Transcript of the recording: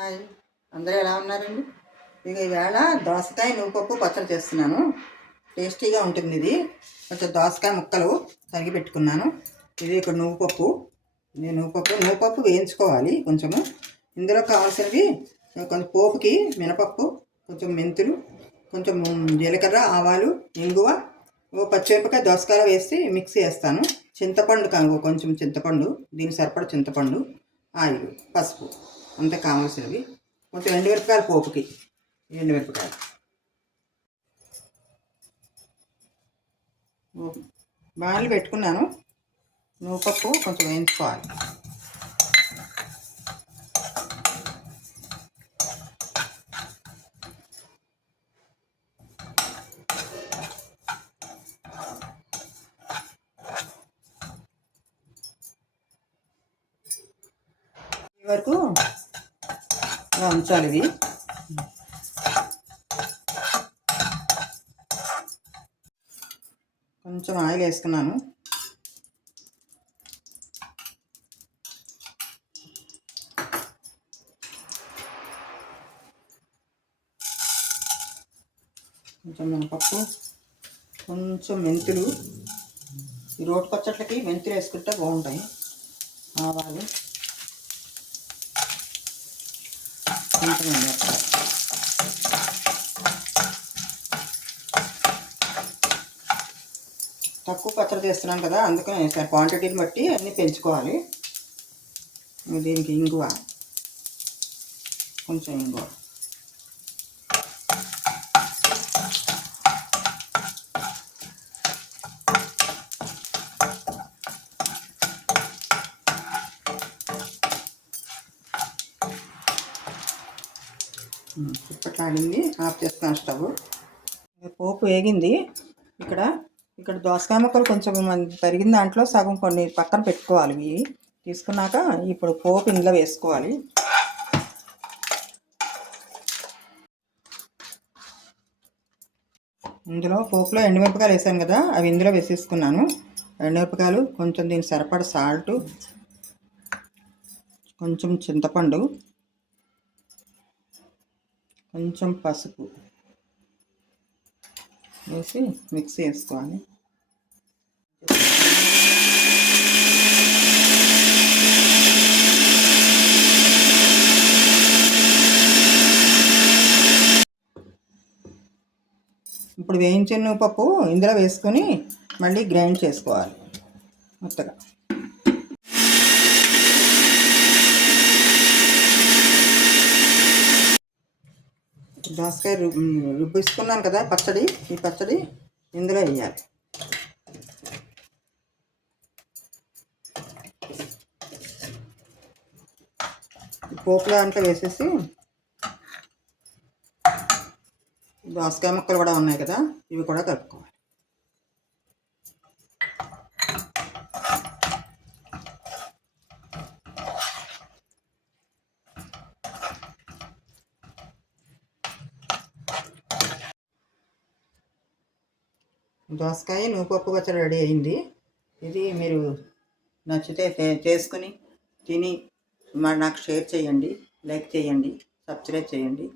Hi, అందరూ ఎలా ఉన్నారండి? ఇక ఈవేళ దోసకాయ నువ్వుపప్పు పచ్చడి చేస్తున్నాను. టేస్టీగా ఉంటుంది ఇది. కొంచెం దోసకాయ ముక్కలు తరిగి పెట్టుకున్నాను. ఇది ఇక్కడ నువ్వుపప్పు. ఇది నువ్వుపప్పు వేయించుకోవాలి కొంచెము. ఇందులో కావాల్సినవి కొంచెం పోపుకి మినపప్పు, కొంచెం మెంతులు, కొంచెం జీలకర్ర, ఆవాలు, ఇంగువ, పచ్చిమిరపకాయ దోసకాయలో వేసి మిక్సీ వేస్తాను. చింతపండు కొంచెం చింతపండు, దీనికి సరిపడ చింతపండు, ఆయిల్, పసుపు అంతే కావాల్సినవి. కొంచెం ఎండుమిరపకాయలు పోపుకి, ఎండుమిరపకాయలు బాణలు పెట్టుకున్నాను. నువ్వుపప్పు కొంచెం వేయించుకోవాలి. ఈ వరకు ఇలా ఉంచాలి. ఇది కొంచెం ఆయిల్ వేసుకున్నాను. కొంచెం మినపప్పు, కొంచెం మెంతులు. ఈ రోటి పచ్చట్లకి మెంతులు వేసుకుంటే బాగుంటాయి. ఆవాలు, కొంచెం మిరపకాయ. తక్కువ పచ్చడి చేస్తున్నాను కదా, అందుకని సార్ క్వాంటిటీని బట్టి అన్నీ పెంచుకోవాలి. దీనికి ఇంగువ, కొంచెం ఇంగువ, చిప్పట్లాడింది. ఆఫ్ చేస్తాను స్టవ్. పోపు వేగింది. ఇక్కడ దోసకాయ ముక్కలు కొంచెం తరిగిన దాంట్లో సగం కొన్ని పక్కన పెట్టుకోవాలి. ఇవి తీసుకున్నాక ఇప్పుడు పోపు ఇందులో వేసుకోవాలి. ఇందులో పోపులో ఎండుమిరపకాయలు వేసాను కదా, అవి ఇందులో వేసేసుకున్నాను. ఎండుమిరపకాయలు, కొంచెం దీనికి సరిపడ సాల్ట్, కొంచెం చింతపండు, కొంచెం పసుపు వేసి మిక్సీ వేసుకోవాలి. ఇప్పుడు వేయించిన నువ్వుపప్పు ఇందులో వేసుకొని మళ్ళీ గ్రైండ్ చేసుకోవాలి మొత్తగా. దోసకాయ రుబ్బిసుకున్నాను కదా పచ్చడి, ఈ పచ్చడి ఇందులో వేయాలి. పోపులో అంతా వేసేసి, దోసకాయ ముక్కలు కూడా ఉన్నాయి కదా, ఇవి కూడా కలుపుకోవాలి. దోసకాయ నువ్వుపప్పు పచ్చడి రెడీ అయింది. ఇది మీరు నచ్చితే చేసుకుని తిని మరి నాకు షేర్ చేయండి, లైక్ చేయండి, సబ్స్క్రైబ్ చేయండి.